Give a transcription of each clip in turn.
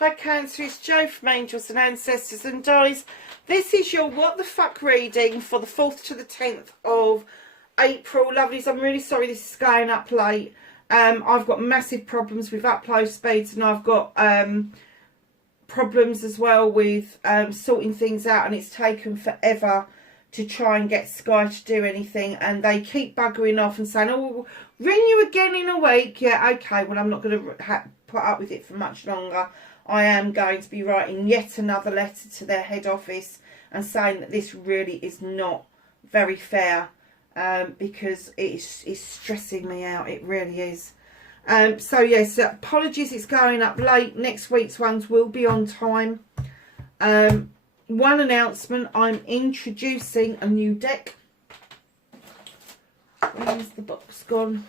Hi Cancer, it's Jo from Angels and Ancestors, and Dollies. This is your What the Fuck reading for the 4th to the 10th of April. Lovelies, I'm really sorry this is going up late. I've got massive problems with upload speeds, and I've got problems as well with sorting things out, and it's taken forever to try and get Sky to do anything, and they keep buggering off and saying, oh, we'll ring you again in a week. Yeah, okay, well, I'm not going to put up with it for much longer. I am going to be writing yet another letter to their head office and saying that this really is not very fair, because it's stressing me out. It really is. So yes, apologies it's going up late. Next week's ones will be on time. One announcement, I'm introducing a new deck. Where's the box gone?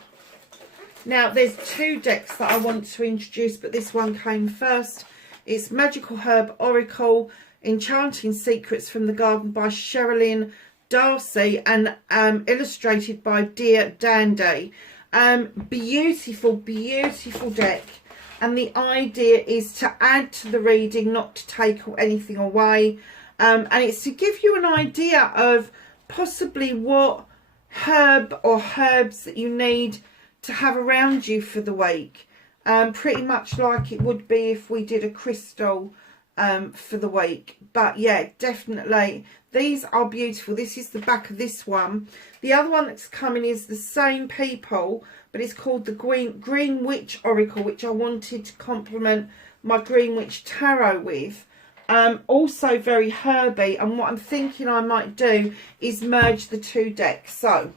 Now, there's 2 decks that I want to introduce, but this one came first. It's Magical Herb Oracle, Enchanting Secrets from the Garden by Sherilyn Darcy, and illustrated by Dear Dandy. Beautiful, beautiful deck. And the idea is to add to the reading, not to take anything away. And it's to give you an idea of possibly what herb or herbs that you need to have around you for the week. Pretty much like it would be if we did a crystal for the week. But yeah, definitely these are beautiful. This is the back of this one. The other one that's coming is the same people, but it's called the Green Witch Oracle, which I wanted to complement my Green Witch Tarot with. Also very herby, and what I'm thinking I might do is merge the 2 decks. So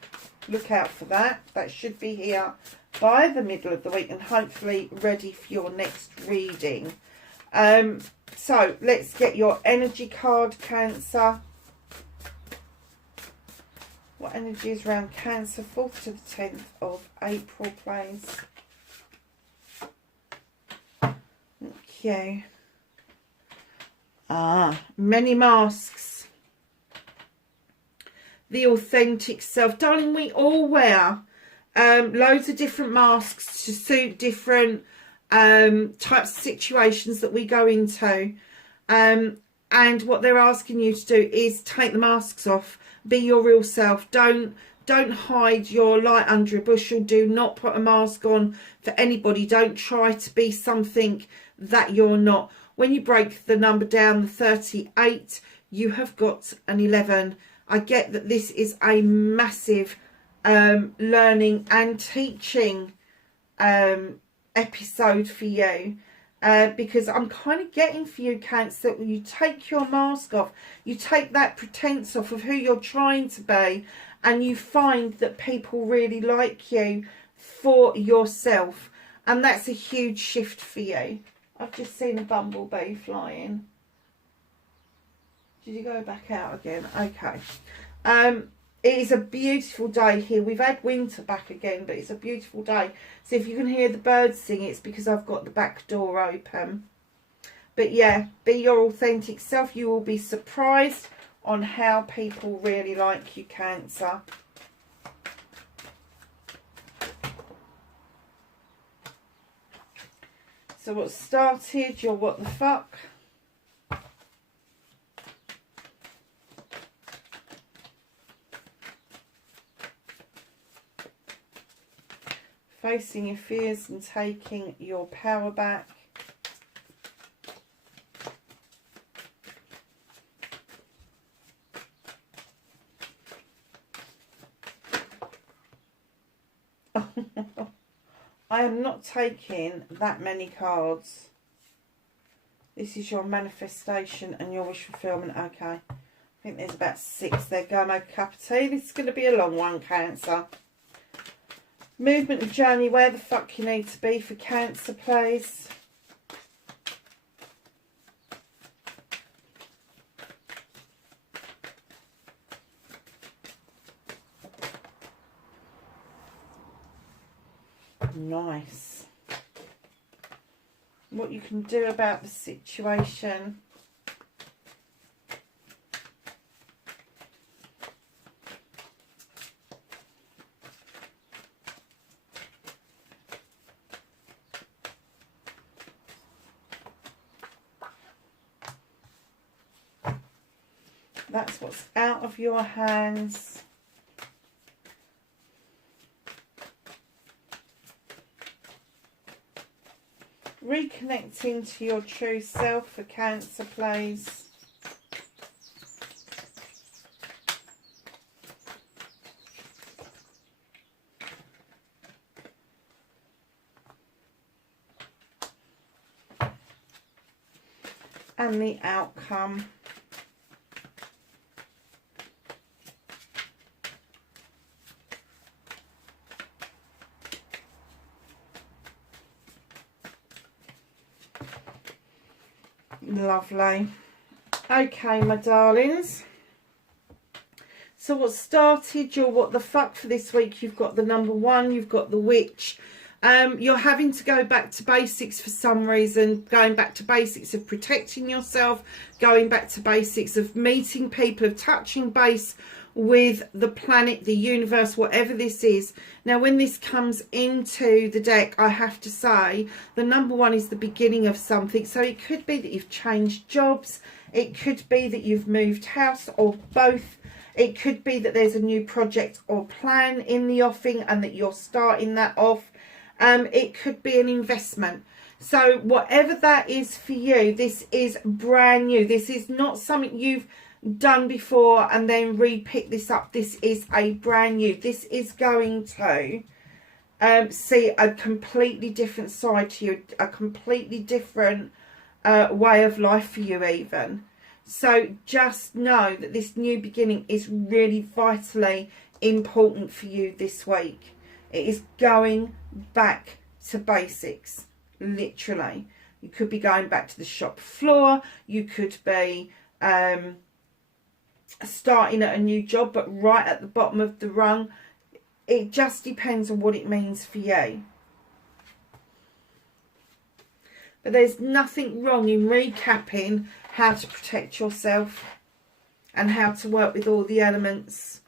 look out for that. That should be here by the middle of the week and hopefully ready for your next reading. So let's get your energy card, Cancer. What energy is around Cancer, 4th to the 10th of April, please? Okay. Many masks. The authentic self. Darling, we all wear loads of different masks to suit different types of situations that we go into. And what they're asking you to do is take the masks off. Be your real self. Don't hide your light under a bushel. Do not put a mask on for anybody. Don't try to be something that you're not. When you break the number down, the 38, you have got an 11. I get that this is a massive learning and teaching episode for you. Because I'm kind of getting for you, Cancer, that when you take your mask off, you take that pretense off of who you're trying to be, and you find that people really like you for yourself. And that's a huge shift for you. I've just seen a bumblebee flying. Did you go back out again? Okay. It is a beautiful day here. We've had winter back again, but it's a beautiful day. So if you can hear the birds sing, it's because I've got the back door open. But yeah, be your authentic self. You will be surprised on how people really like you, Cancer. So what started your what the fuck? Facing your fears and taking your power back. I am not taking that many cards. This is your manifestation and your wish fulfillment. Okay. I think there's about 6 there. Go make a cup of tea. This is going to be a long one, Cancer. Movement of journey, where the fuck you need to be for Cancer, please. Nice. What you can do about the situation. That's what's out of your hands. Reconnecting to your true self for Cancer, please. And the outcome. Lovely. Okay, my darlings. So what started your what the fuck for this week? You've got the number one, you've got the witch. You're having to go back to basics for some reason, going back to basics of protecting yourself, going back to basics of meeting people, of touching base with the planet, the universe, whatever this is. Now, when this comes into the deck, I have to say, the number one is the beginning of something. So it could be that you've changed jobs. It could be that you've moved house, or both. It could be that there's a new project or plan in the offing and that you're starting that off. It could be an investment. So whatever that is for you, this is brand new. This is not something you've done before and then re-pick this up. This is a brand new. This is going to see a completely different side to you, a completely different way of life for you even. So just know that this new beginning is really vitally important for you this week. It is going back to basics, literally. You could be going back to the shop floor. You could be starting at a new job, but right at the bottom of the rung. It just depends on what it means for you. But there's nothing wrong in recapping how to protect yourself and how to work with all the elements.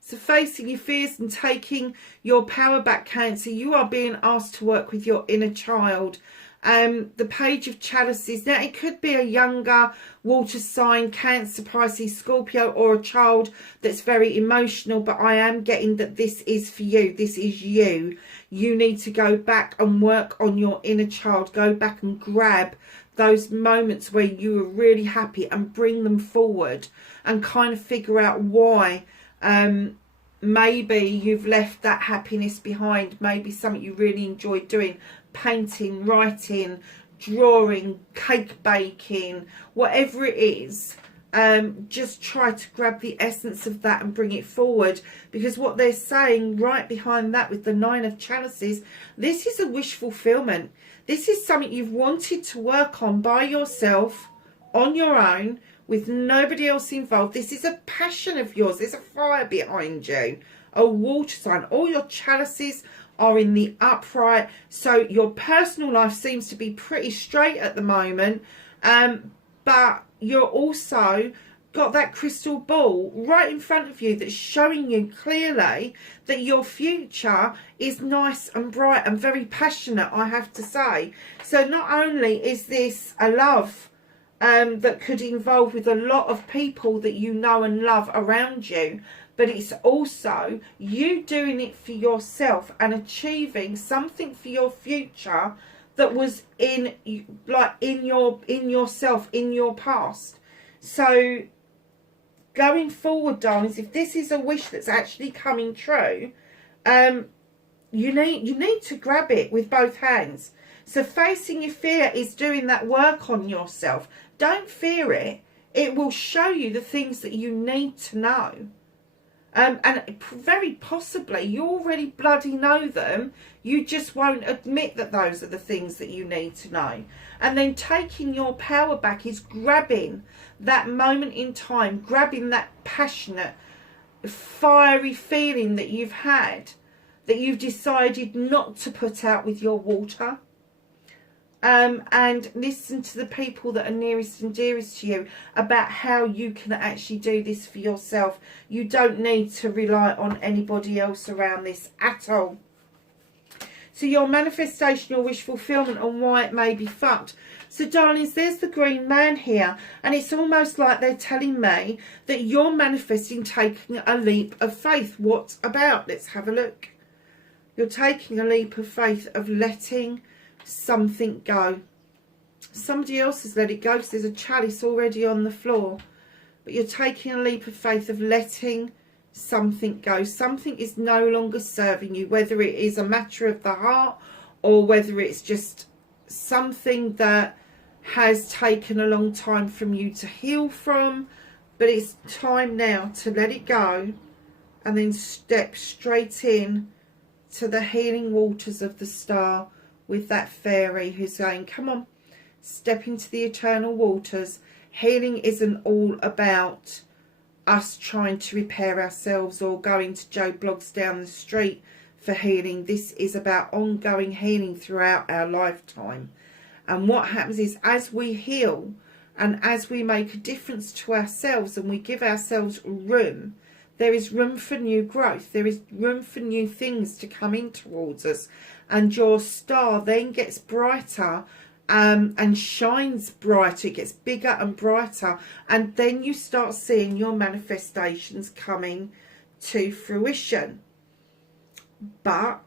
So facing your fears and taking your power back, Cancer, you are being asked to work with your inner child. The Page of Chalices. Now, it could be a younger water sign, Cancer, Pisces, Scorpio, or a child that's very emotional, but I am getting that this is for you. This is you. You need to go back and work on your inner child. Go back and grab those moments where you were really happy and bring them forward and kind of figure out why maybe you've left that happiness behind. Maybe something you really enjoyed doing, painting, writing, drawing, cake baking, whatever it is. Just try to grab the essence of that and bring it forward, because what they're saying right behind that with the Nine of Chalices, this is a wish fulfillment. This is something you've wanted to work on by yourself, on your own, with nobody else involved. This is a passion of yours. There's a fire behind you, a water sign. All your chalices are in the upright, so your personal life seems to be pretty straight at the moment, but you're also got that crystal ball right in front of you that's showing you clearly that your future is nice and bright and very passionate, I have to say. So not only is this a love that could involve with a lot of people that you know and love around you, but it's also you doing it for yourself and achieving something for your future that was in yourself, in your past. So going forward, darlings, if this is a wish that's actually coming true, you need to grab it with both hands. So facing your fear is doing that work on yourself. Don't fear it. It will show you the things that you need to know. And very possibly you already bloody know them. You just won't admit that those are the things that you need to know. And then taking your power back is grabbing that moment in time, grabbing that passionate, fiery feeling that you've had, that you've decided not to put out with your water. And listen to the people that are nearest and dearest to you about how you can actually do this for yourself. You don't need to rely on anybody else around this at all. So your manifestation, your wish fulfillment, and why it may be fucked. So darlings, there's the green man here, and it's almost like they're telling me that you're manifesting taking a leap of faith. What about? Let's have a look. You're taking a leap of faith of letting something go. Somebody else has let it go, because there's a chalice already on the floor. But you're taking a leap of faith of letting something go. Something is no longer serving you, whether it is a matter of the heart or whether it's just something that has taken a long time from you to heal from. But it's time now to let it go and then step straight in to the healing waters of the star with that fairy who's saying, come on, step into the eternal waters. Healing isn't all about us trying to repair ourselves or going to Joe Bloggs down the street for healing. This is about ongoing healing throughout our lifetime. And what happens is, as we heal and as we make a difference to ourselves and we give ourselves room, there is room for new growth. There is room for new things to come in towards us. And your star then gets brighter and shines brighter. It gets bigger and brighter. And then you start seeing your manifestations coming to fruition. But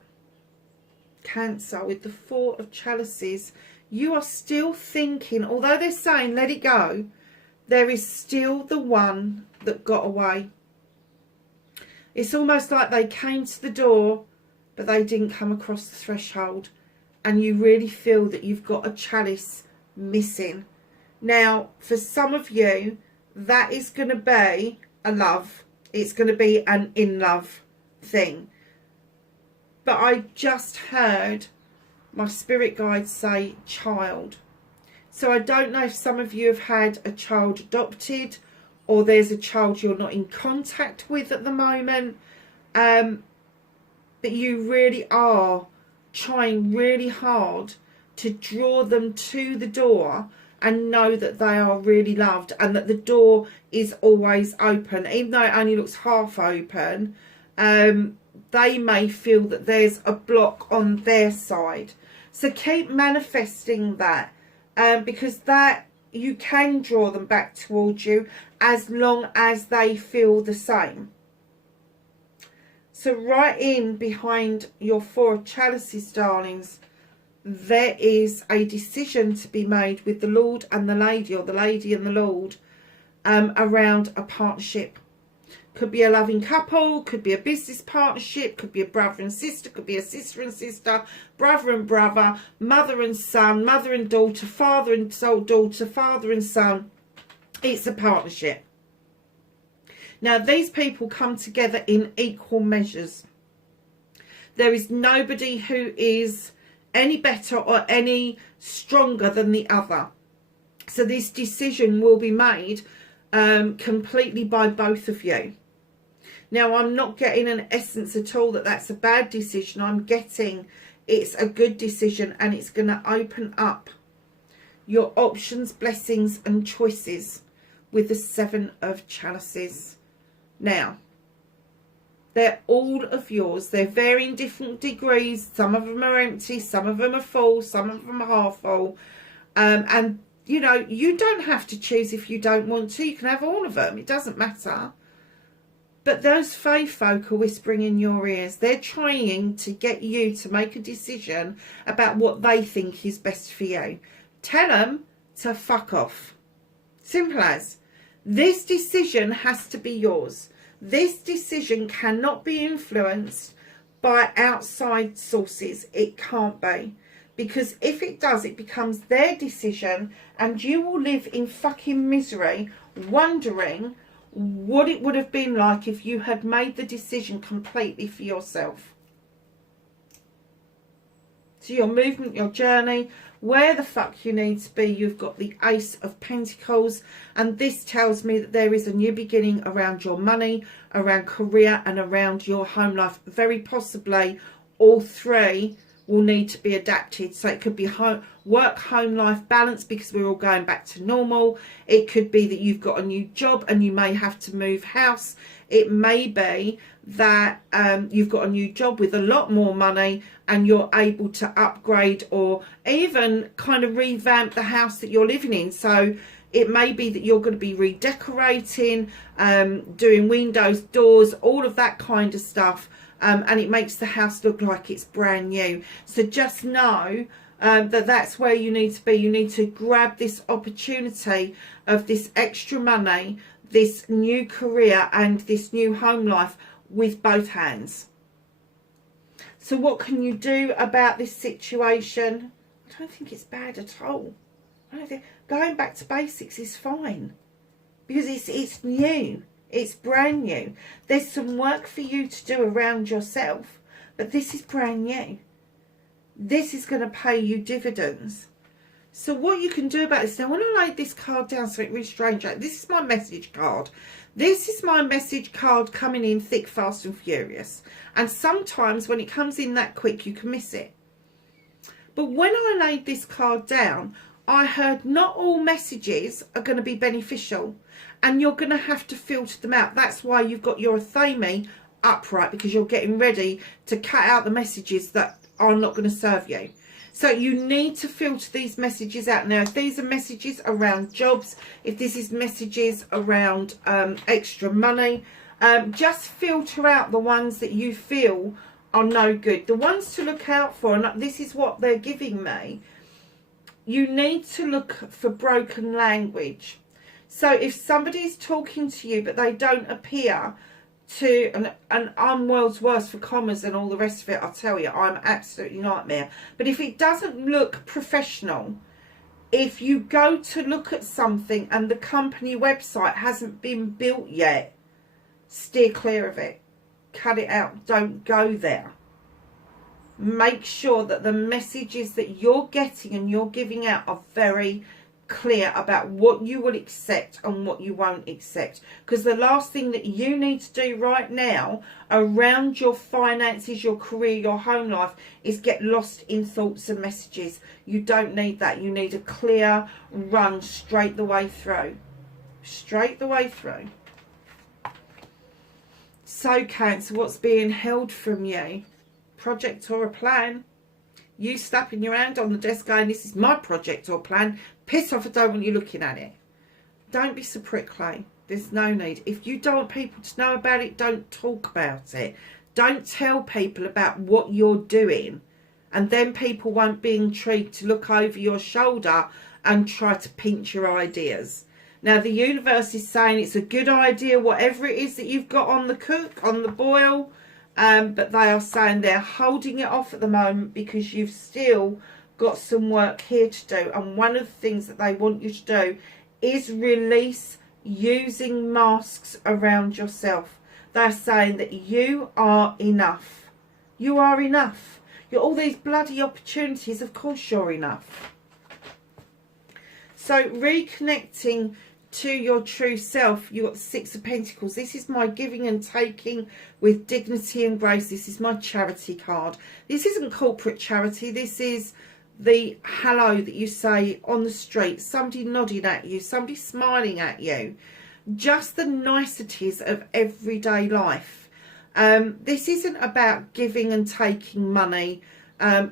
Cancer, with the Four of Chalices, you are still thinking, although they're saying let it go, there is still the one that got away. It's almost like they came to the door, but they didn't come across the threshold. And you really feel that you've got a chalice missing. Now, for some of you, that is going to be a love. It's going to be an in love thing. But I just heard my spirit guide say child. So I don't know if some of you have had a child adopted, or there's a child you're not in contact with at the moment. But you really are trying really hard to draw them to the door and know that they are really loved and that the door is always open. Even though it only looks half open, they may feel that there's a block on their side. So keep manifesting that, because that you can draw them back towards you as long as they feel the same. So right in behind your Four of Chalices, darlings, there is a decision to be made with the Lord and the Lady, or the Lady and the Lord, around a partnership. Could be a loving couple, could be a business partnership, could be a brother and sister, could be a sister and sister, brother and brother, mother and son, mother and daughter, father and daughter, father and son. It's a partnership. Now, these people come together in equal measures. There is nobody who is any better or any stronger than the other. So this decision will be made completely by both of you. Now, I'm not getting an essence at all that that's a bad decision. I'm getting it's a good decision, and it's going to open up your options, blessings and choices with the Seven of Chalices. Now, they're all of yours. They're varying different degrees. Some of them are empty, some of them are full, some of them are half full. And, you know, you don't have to choose if you don't want to. You can have all of them. It doesn't matter. But those fae folk are whispering in your ears. They're trying to get you to make a decision about what they think is best for you. Tell them to fuck off. Simple as. This decision has to be yours. This decision cannot be influenced by outside sources. It can't be. Because if it does, it becomes their decision, and you will live in fucking misery wondering what it would have been like if you had made the decision completely for yourself. So your movement, your journey, where the fuck you need to be, you've got the Ace of Pentacles, and this tells me that there is a new beginning around your money, around career and around your home life. Very possibly all three will need to be adapted. So it could be work, home life balance, because we're all going back to normal. It could be that you've got a new job and you may have to move house. It may be that you've got a new job with a lot more money and you're able to upgrade or even kind of revamp the house that you're living in. So it may be that you're going to be redecorating, doing windows, doors, all of that kind of stuff. And it makes the house look like it's brand new. So just know that that's where you need to be. You need to grab this opportunity of this extra money, this new career and this new home life with both hands. So what can you do about this situation? I don't think it's bad at all. I don't think going back to basics is fine, because it's new. It's brand new. There's some work for you to do around yourself, but this is brand new. This is going to pay you dividends. So what you can do about this, now when I laid this card down, something really strange, this is my message card. This is my message card coming in thick, fast and furious. And sometimes when it comes in that quick, you can miss it. But when I laid this card down, I heard not all messages are going to be beneficial, and you're going to have to filter them out. That's why you've got your Athame upright, because you're getting ready to cut out the messages that are not going to serve you. So you need to filter these messages out. Now, if these are messages around jobs, if this is messages around extra money, just filter out the ones that you feel are no good. The ones to look out for, and this is what they're giving me, you need to look for broken language. So if somebody's talking to you but they don't appear to, and I'm world's worst for commas and all the rest of it, I'll tell you, I'm absolutely nightmare. But if it doesn't look professional, if you go to look at something and the company website hasn't been built yet, steer clear of it. Cut it out. Don't go there. Make sure that the messages that you're getting and you're giving out are very clear about what you will accept and what you won't accept. Because the last thing that you need to do right now around your finances, your career, your home life is get lost in thoughts and messages. You don't need that. You need a clear run straight the way through. Straight the way through. So Cancer, what's being held from you? Project or a plan? You slapping your hand on the desk going, this is my project or plan. Piss off, I don't want you looking at it. Don't be so prickly. There's no need. If you don't want people to know about it, don't talk about it. Don't tell people about what you're doing. And then people won't be intrigued to look over your shoulder and try to pinch your ideas. Now, the universe is saying it's a good idea, whatever it is that you've got on the cook, on the boil. But they are saying they're holding it off at the moment because you've still got some work here to do. And one of the things that they want you to do is release using masks around yourself. They're saying that you are enough. You are enough. You're all these bloody opportunities. Of course you're enough. So reconnecting to your true self, you got the Six of Pentacles. This is my giving and taking with dignity and grace. This is my charity card. This isn't corporate charity. This is the hello that you say on the street, somebody nodding at you, somebody smiling at you, just the niceties of everyday life. This isn't about giving and taking money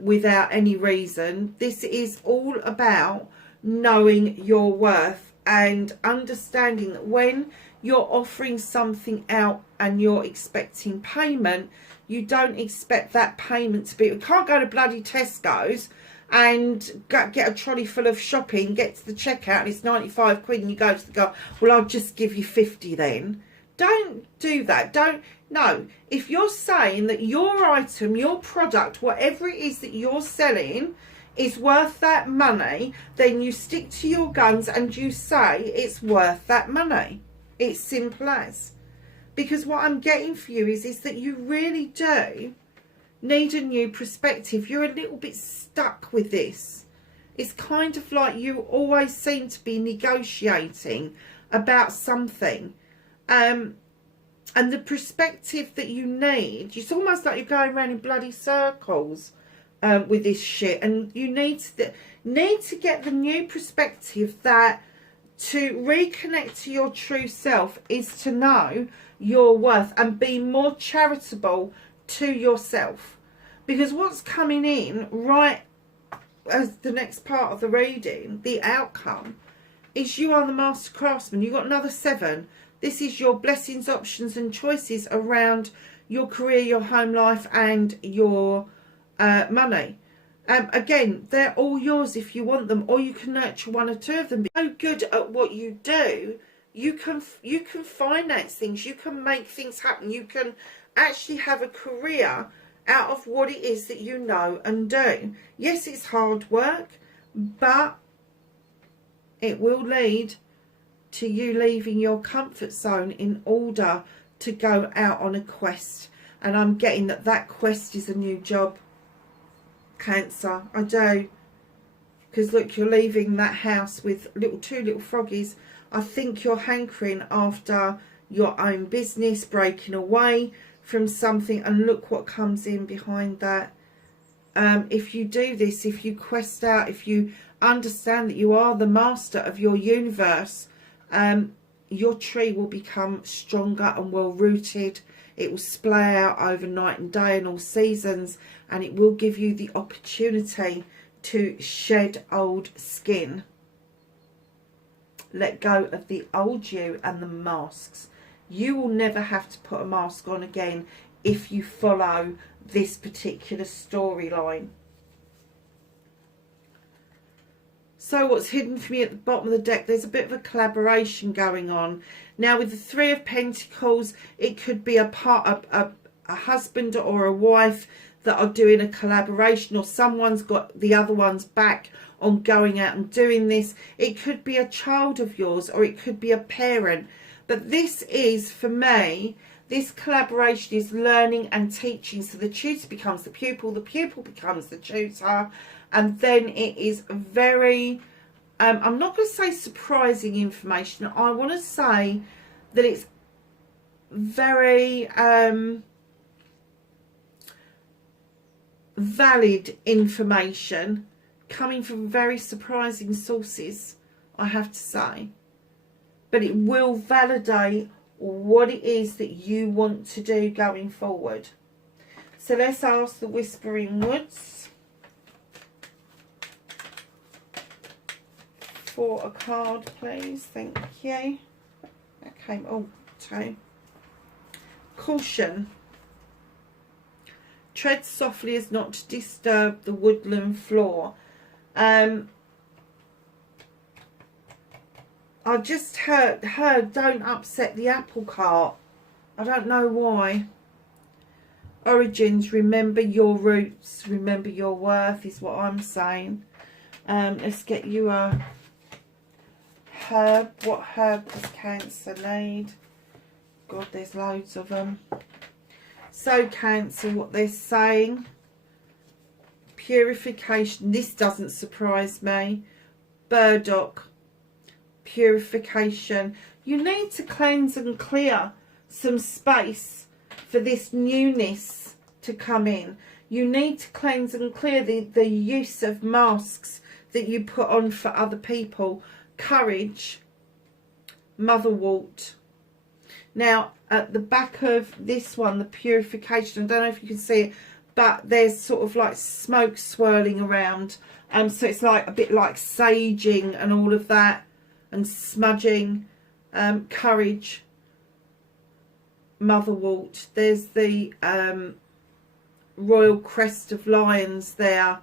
without any reason. This is all about knowing your worth and understanding that when you're offering something out and you're expecting payment, you don't expect that payment to be, you can't go to bloody Tesco's and get a trolley full of shopping, get to the checkout and it's 95 quid and you go to the guy, well, I'll just give you 50 then. Don't do that. No, if you're saying that your item, your product, whatever it is that you're selling is worth that money, then you stick to your guns and you say it's worth that money. It's simple as. Because what I'm getting for you is that you really do need a new perspective. You're a little bit stuck with this. It's kind of like you always seem to be negotiating about something. And the perspective that you need, it's almost like you're going around in bloody circles with this shit. And you need to get the new perspective that to reconnect to your true self is to know your worth and be more charitable to yourself. Because what's coming in right as the next part of the reading, the outcome, is you are the master craftsman. You've got another 7. This is your blessings, options and choices around your career, your home life and your money. Again, they're all yours if you want them, or you can nurture 1 or 2 of them. Be so good at what you do, you can finance things, you can make things happen, you can actually have a career out of what it is that you know and do. Yes, it's hard work, but it will lead to you leaving your comfort zone in order to go out on a quest. And I'm getting that quest is a new job, Cancer. I do. Because look, you're leaving that house with 2 little froggies. I think you're hankering after your own business, breaking away from something, and look what comes in behind that. If you do this, if you quest out, if you understand that you are the master of your universe, your tree will become stronger and well rooted. It will splay out over night and day and all seasons, and it will give you the opportunity to shed old skin. Let go of the old you and the masks. You will never have to put a mask on again if you follow this particular storyline. So what's hidden for me at the bottom of the deck, there's a bit of a collaboration going on. Now with the 3 of Pentacles, it could be a husband or a wife that are doing a collaboration, or someone's got the other one's back on going out and doing this. It could be a child of yours, or it could be a parent. But this is, for me, this collaboration is learning and teaching. So the tutor becomes the pupil becomes the tutor. And then it is very, I'm not going to say surprising information. I want to say that it's very valid information coming from very surprising sources, I have to say. But it will validate what it is that you want to do going forward. So let's ask the Whispering Woods for a card, please. Thank you. That came, oh, 2. Caution. Tread softly as not to disturb the woodland floor. I just heard don't upset the apple cart. I don't know why. Origins, remember your roots, remember your worth is what I'm saying. Let's get you a herb. What herb does Cancer need? God, there's loads of them. So Cancer, what they're saying, purification. This doesn't surprise me. Burdock, purification. You need to cleanse and clear some space for this newness to come in. You need to cleanse and clear the use of masks that you put on for other people. Courage, Motherwort. Now at the back of this one, the purification, I don't know if you can see it, but there's sort of like smoke swirling around. So it's like a bit like saging and all of that, and smudging. Courage, Motherwort. There's the Royal Crest of Lions there.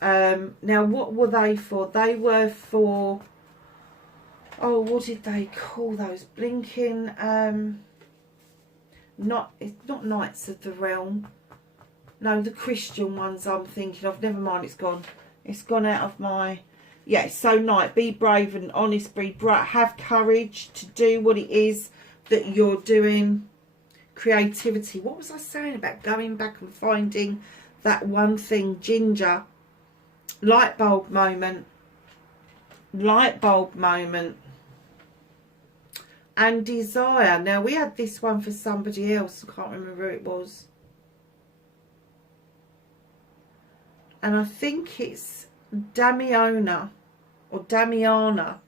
Now what were they for? They were for, oh, what did they call those? Blinking, it's not Knights of the Realm. No, the Christian ones I'm thinking of. Never mind, it's gone. It's gone out of my... Yeah, so Knight, be brave and honest, be bright. Have courage to do what it is that you're doing. Creativity. What was I saying about going back and finding that one thing? Ginger. Light bulb moment. Light bulb moment. And desire. Now we had this one for somebody else. I can't remember who it was. And I think it's Damiana or Damiana.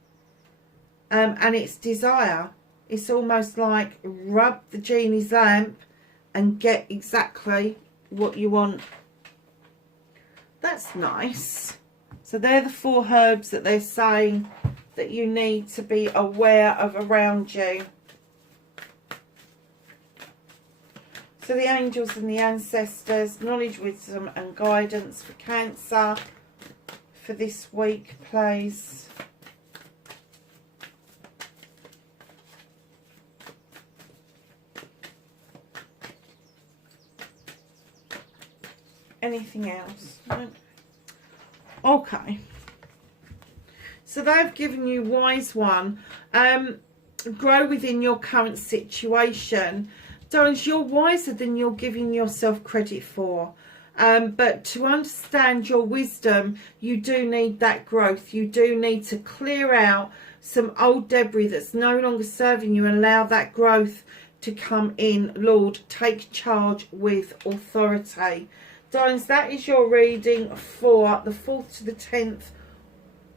And it's desire. It's almost like rub the genie's lamp and get exactly what you want. That's nice. So they're the 4 herbs that they're saying that you need to be aware of around you. So the angels and the ancestors, knowledge, wisdom and guidance for Cancer for this week, please. Anything else? No. Okay. So they've given you wise one. Grow within your current situation. Darlings, you're wiser than you're giving yourself credit for. But to understand your wisdom, you do need that growth. You do need to clear out some old debris that's no longer serving you and allow that growth to come in. Lord, take charge with authority. Darlings, that is your reading for the 4th to the 10th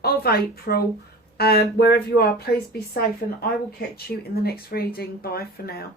of April. Wherever you are, please be safe, and I will catch you in the next reading. Bye for now.